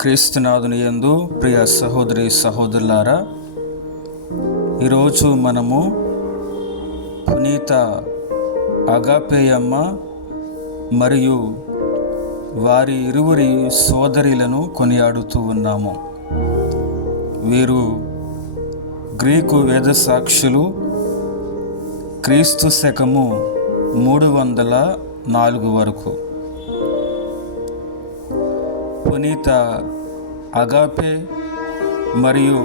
క్రీస్తునాథుని యందు ప్రియ సహోదరి సహోదరులారా ఈరోజు మనము పునీత అగాపేయమ్మ మరియు వారి ఇరువురి సోదరులను కొనియాడుతూ ఉన్నాము. వీరు గ్రీకు వేద సాక్షులు. క్రీస్తు శకము మూడు వందల నాలుగు వరకు. పునీత అగాపే మరియు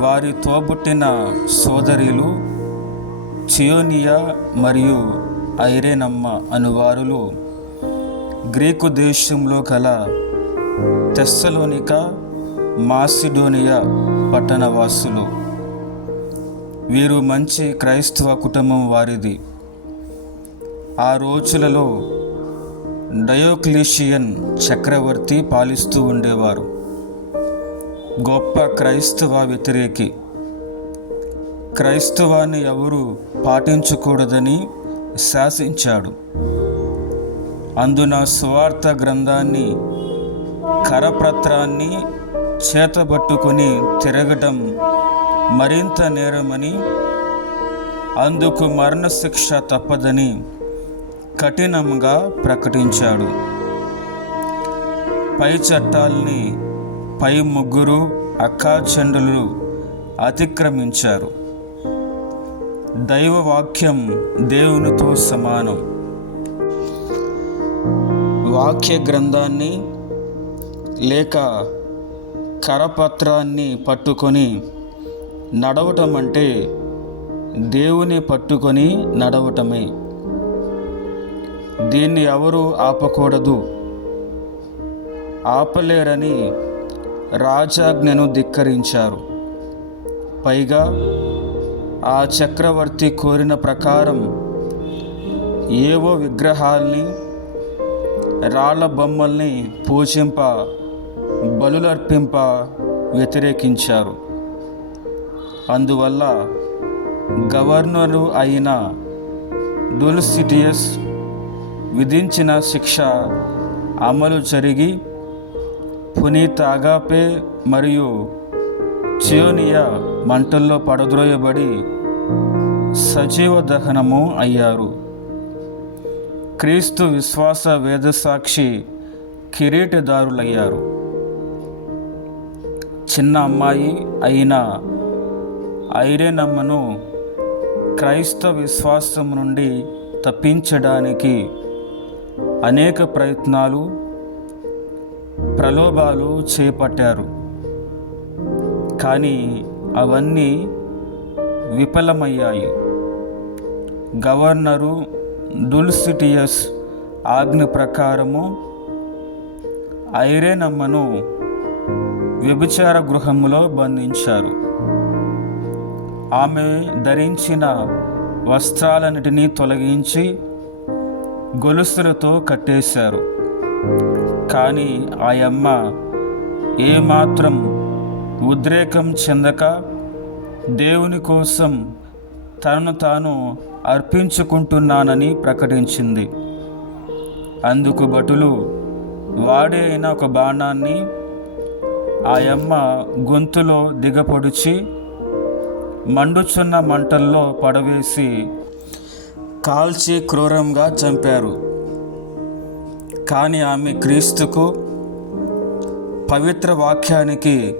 వారి తోబుట్టిన సోదరీలు చియోనియా మరియు ఐరేనమ్మ అనువారులు గ్రీకు దేశంలో గల తెస్సలోనిక మాసిడోనియా పట్టణవాసులు. వీరు మంచి క్రైస్తవ కుటుంబం వారిది. ఆ రోజులలో డయోక్లీషియన్ చక్రవర్తి పాలిస్తూ ఉండేవారు. గొప్ప క్రైస్తవ వ్యతిరేకి. క్రైస్తవాన్ని ఎవరు పాటించకూడదని శాసించాడు. అందున స్వార్థ గ్రంథాన్ని కరపత్రాన్ని చేతబట్టుకొని తిరగటం మరింత నేరమని అందుకు మరణశిక్ష తప్పదని కఠినంగా ప్రకటించాడు. పై చట్టాల్ని పై ముగ్గురు అక్కాచండులు అతిక్రమించారు. దైవవాక్యం దేవునితో సమానం. వాక్య గ్రంథాన్ని లేక కరపత్రాన్ని పట్టుకొని నడవటం అంటే దేవుని పట్టుకొని నడవటమే. దీన్ని ఎవరు ఆపకూడదు. ఆపలేరని రాజాజ్ఞను ధిక్కరించారు. పైగా ఆ చక్రవర్తి కోరిన ప్రకారం ఏవో విగ్రహాల్ని రాళ్ళ బొమ్మల్ని పూజింప బలులర్పింప వ్యతిరేకించారు. అందువల్ల గవర్నరు అయిన డుల్సిటియస్ విధించిన శిక్ష అమలు జరిగి పునీత అగాపే మరియు చియోనియా మంటల్లో పడద్రోయబడి సజీవ దహనము అయ్యారు. క్రీస్తు విశ్వాస వేదసాక్షి కిరీటదారులయ్యారు. చిన్న అమ్మాయి అయిన ఐరేనమ్మను క్రైస్తవ విశ్వాసం నుండి తప్పించడానికి అనేక ప్రయత్నాలు ప్రలోభాలు చేపట్టారు. కానీ అవన్నీ విఫలమయ్యాయి. గవర్నరు డుల్సిటియస్ ఆజ్ఞ ప్రకారము ఐరేనమ్మను వ్యభిచార గృహములో బంధించారు. ఆమె ధరించిన వస్త్రాలన్నిటినీ తొలగించి గొలుసులతో కట్టేశారు. కానీ ఆయమ్మ ఏమాత్రం ఉద్రేకం చెందక దేవుని కోసం తనను తాను అర్పించుకుంటున్నానని ప్రకటించింది. అందుకు బటులు వాడే అయిన ఒక బాణాన్ని ఆయమ్మ గొంతులో దిగపొడిచి మండుచున్న మంటల్లో పడవేసి కాల్చి క్రూరంగా చంపారు. కానీ ఆమె క్రీస్తుకు పవిత్ర వాక్యానికి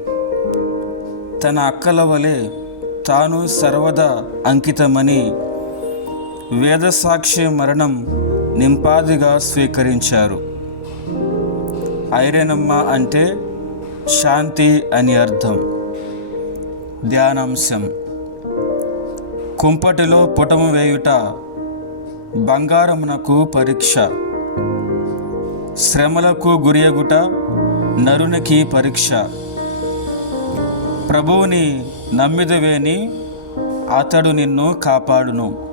తన అక్కల వలె తాను సర్వదా అంకితమని వేదసాక్షి మరణం నింపాదిగా స్వీకరించారు. ఐరేనమ్మ అంటే శాంతి అని అర్థం. ధ్యానాంశం. కుంపటిలో పుటము వేయుట బంగారమునకు పరీక్ష. శ్రమలకు గురియగుట నరునికి పరీక్ష. ప్రభువుని నమ్మిదవేని అతడు నిన్ను కాపాడును.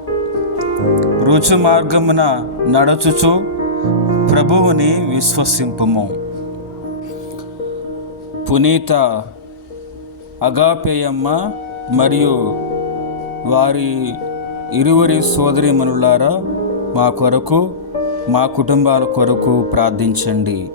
రుచు మార్గమున నడచుచు ప్రభువుని విశ్వసింపుము. పునీత అగాపేయమ్మ మరియు వారి ఇరువురి సోదరిమనులారా మా కొరకు మా కుటుంబాల కొరకు ప్రార్థించండి.